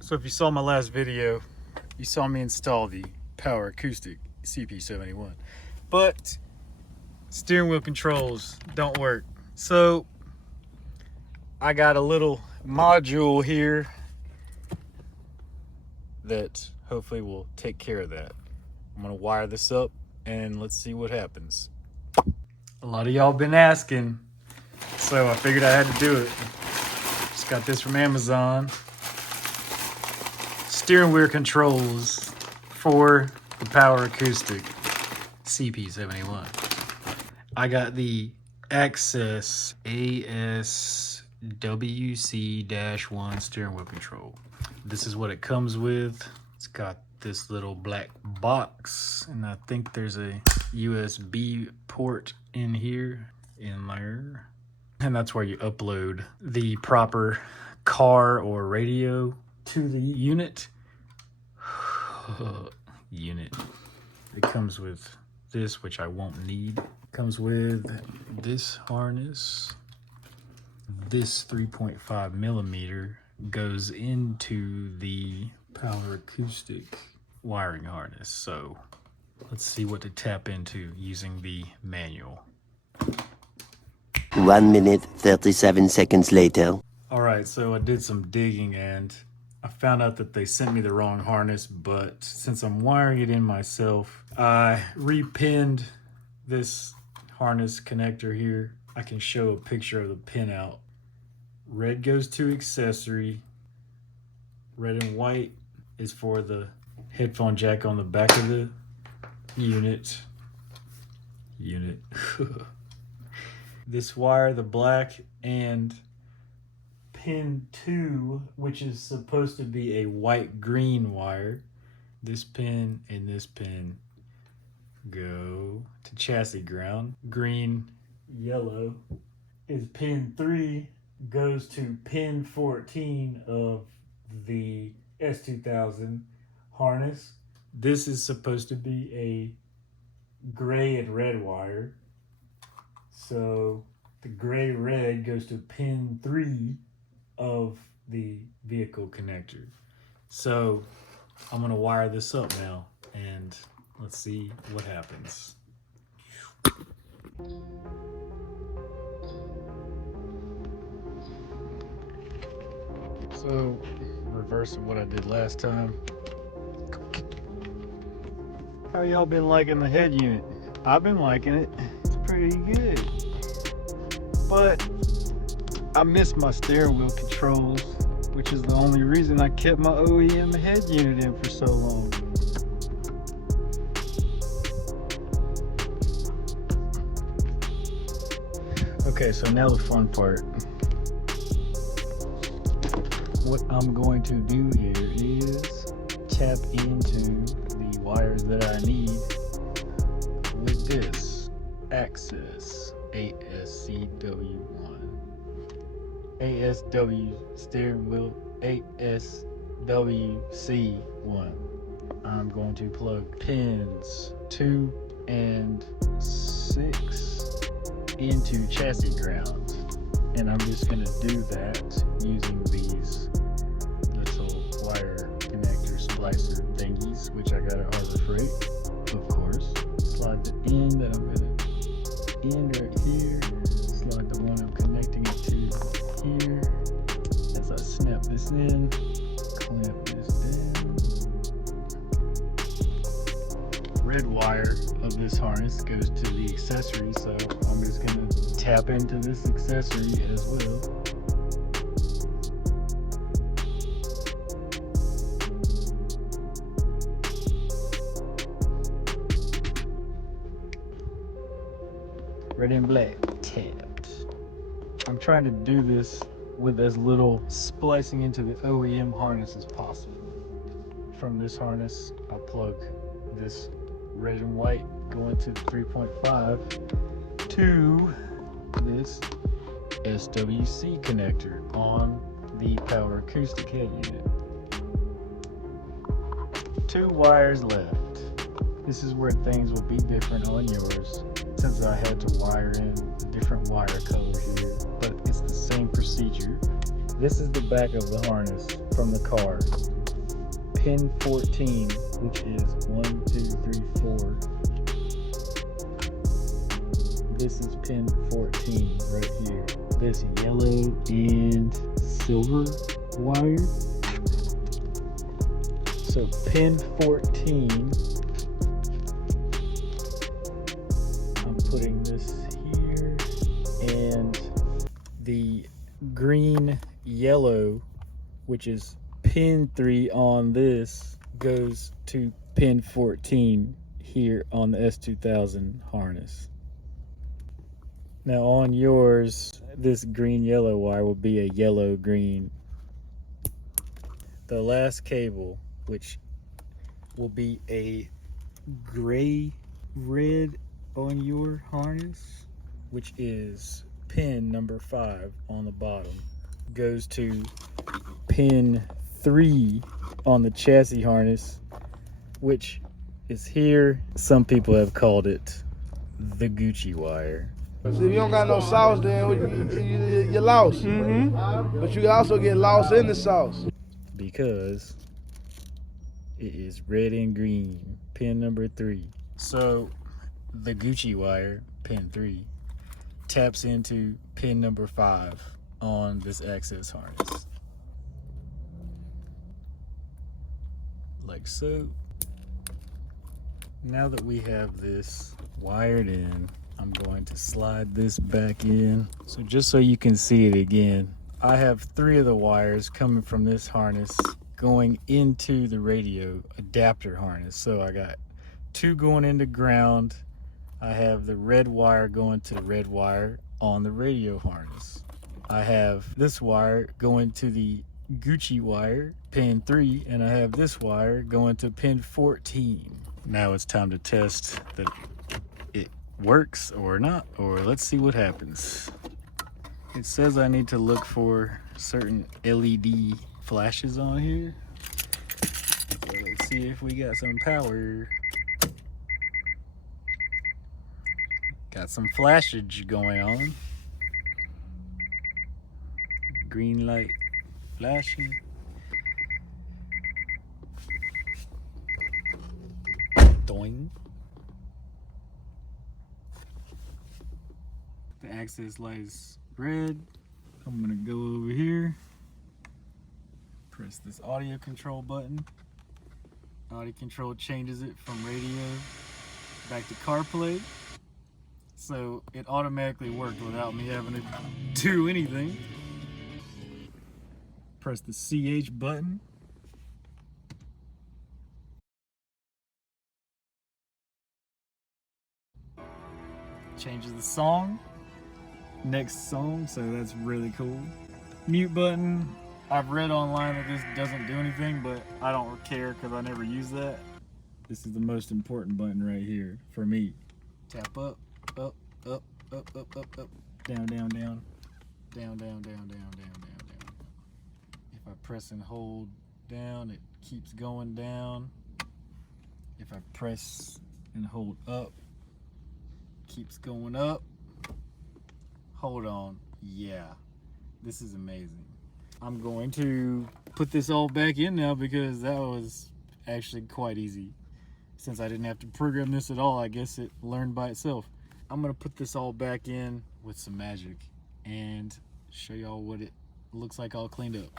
So if you saw my last video, you saw me install the Power Acoustic CP71, but steering wheel controls don't work. So I got a little module here that hopefully will take care of that. I'm gonna wire this up and let's see what happens. A lot of y'all been asking, so I figured I had to do it. Just got this from Amazon. Steering wheel controls for the Power Acoustic CP71. I got the Axxess ASWC-1 steering wheel control. This is what it comes with. It's got this little black box, and I think there's a USB port in here, and that's where you upload the proper car or radio to the unit. It comes with this, which I won't need. It comes with this harness. This 3.5 millimeter goes into the Power Acoustic wiring harness. So let's see what to tap into using the manual. 1 minute, 37 seconds later. All right, so I did some digging and I found out that they sent me the wrong harness, but since I'm wiring it in myself, I repinned this harness connector here. I can show a picture of the pinout. Red goes to accessory. Red and white is for the headphone jack on the back of the unit. This wire, the black, and pin 2, which is supposed to be a white-green wire. This pin and this pin go to chassis ground. Green, yellow is pin 3, goes to pin 14 of the S2000 harness. This is supposed to be a gray and red wire. So the gray-red goes to pin 3 of the vehicle connector. So I'm gonna wire this up now and let's see what happens. So reverse of what I did last time. How y'all been liking the head unit? I've been liking it. It's pretty good. But I miss my steering wheel controls, which is the only reason I kept my OEM head unit in for so long. Okay, so now the fun part. What I'm going to do here is tap into the wires that I need with this Axxess ASWC-1. steering wheel ASWC-1. I'm going to plug pins 2 and 6 into chassis ground, and I'm just going to do that using these little wire connector splicer thingies, which I got at Harbor Freight, of course. Slide the end that I'm going to end right here, slide the one I'm connecting it to here. As I snap this in, clamp this down. Red wire of this harness goes to the accessory, so I'm just going to tap into this accessory as well. Red and black tapped. I'm trying to do this with as little splicing into the OEM harness as possible. From this harness, I'll plug this red and white going to the 3.5 to this SWC connector on the Power Acoustic head unit. 2 wires left. This is where things will be different on yours, since I had to wire in a different wire color here, but it's the same procedure. This is the back of the harness from the car. Pin 14, which is 1, 2, 3, 4. This is pin 14 right here. This yellow and silver wire. So pin 14, I'm putting this here, and the green yellow, which is pin 3 on this, goes to pin 14 here on the S2000 harness. Now on yours, this green yellow wire will be a yellow green. The last cable, which will be a gray red on your harness, which is pin number 5 on the bottom, goes to pin 3 on the chassis harness, which is here. Some people have called it the Gucci wire. So if you don't got no sauce, then you're lost. But you can also get lost in the sauce. Because it is red and green, pin number 3. So the Gucci wire, pin 3, taps into pin number 5 on this Axxess harness. Like so. Now that we have this wired in, I'm going to slide this back in. So just so you can see it again, I have 3 of the wires coming from this harness going into the radio adapter harness. So I got 2 going into ground. I have the red wire going to the red wire on the radio harness. I have this wire going to the Gucci wire, pin 3, and I have this wire going to pin 14. Now it's time to test that it works or not, or let's see what happens. It says I need to look for certain LED flashes on here. So let's see if we got some power. Got some flashage going on. Green light flashing. Doing. The Axxess light is red. I'm gonna go over here, press this audio control button. Audio control changes it from radio back to Carplay. So it automatically worked without me having to do anything. Press the CH button. Changes the song. Next song, so that's really cool. Mute button. I've read online that this doesn't do anything, but I don't care because I never use that. This is the most important button right here for me. Tap up, up, up, up, up, up, up, down, down, down, down, down, down, down, down, down, down. If I press and hold down, it keeps going down. If I press and hold up, it keeps going up. Hold on, yeah, this is amazing. I'm going to put this all back in now because that was actually quite easy. Since I didn't have to program this at all, I guess it learned by itself. I'm gonna put this all back in with some magic and show y'all what it looks like all cleaned up.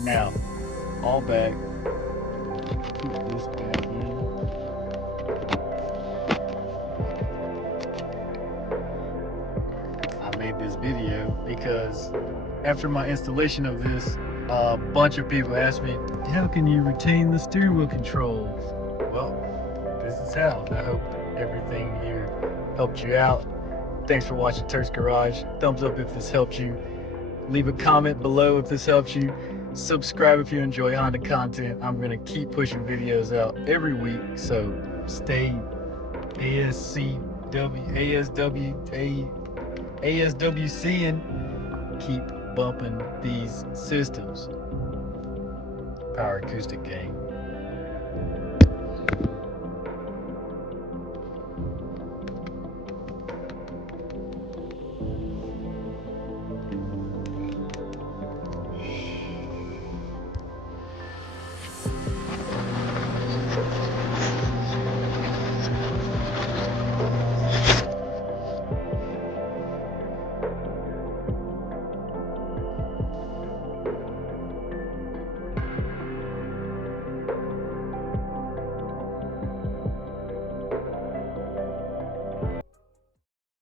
Now, all back, put this back in. I made this video because after my installation of this, a bunch of people asked me, how can you retain the steering wheel controls? Well, this is how. I hope everything here helped you out. Thanks for watching Turk's Garage. Thumbs up if this helped you. Leave a comment below if this helps you. Subscribe if you enjoy Honda content. I'm going to keep pushing videos out every week, so stay ASWC and keep bumping these systems. Power Acoustic gang.